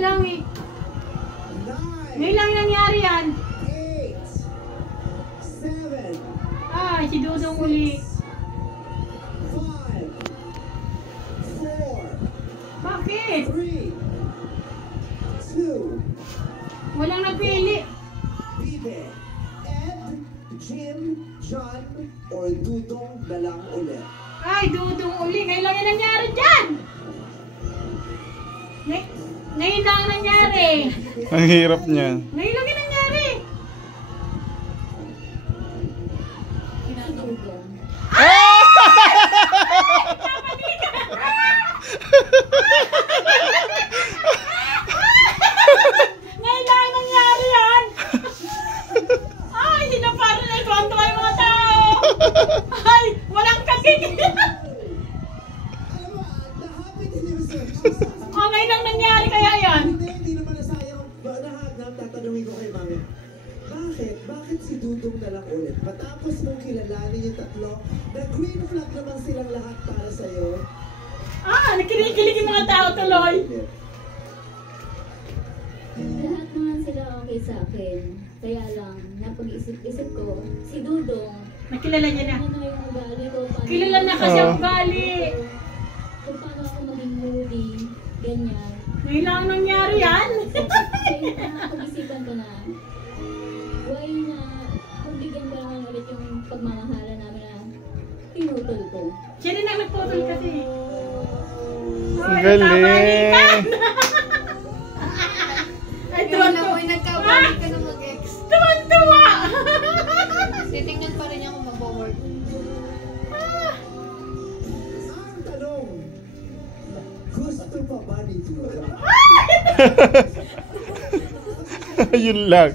lang eh. Ngayon lang nangyari yan. 8, 7, Si Dudong uli. 5, 4, Bakit? 3, 2, Walang napili. Bibe, Ed, Jim, John, or Dudong na lang ulit. Dudong uli. Ngayon lang yan nangyari dyan. Ngayon lang nangyari. Ang hirap niyan. Ngayon lang yan nangyari. Ngayon lang nangyari yan. Sinaparo na ito. Ang tuwa yung mga tao. Walang kagigil. Alam mo, the happy anniversary. Ngayon lang nangyari kaya yan. Hindi naman nasayang. Tatanungin ko kay Mami. Bakit si Dudong na lang ulit? Matapos mong kilalanin yung tatlo, na green flag naman silang lahat para sa'yo. Nakikilig yung mga tao tuloy. Lahat naman sila okay sa akin. Kaya lang, napag-isip-isip ko, si Dudong, Nakilala niya na. ano yung ugali ko, Kilala na kasi ang ugali. kung paano ako maging moody, ganyan. Ngayon lang nangyari yan. Kaya napag-isipan ko na, why na, pagbigyan ko naman ulit yung pagmamahala namin na pinutol ko. Siya rin ang nagputol kasi. Ang galing. Tuwan-tuwa. Nagkabalik ka na mag-ex. Tuwan-tuwa. Titingnan pa rin niya kung mag-work. Ang tanong, gusto pa ba ni Dudong? Yun lang.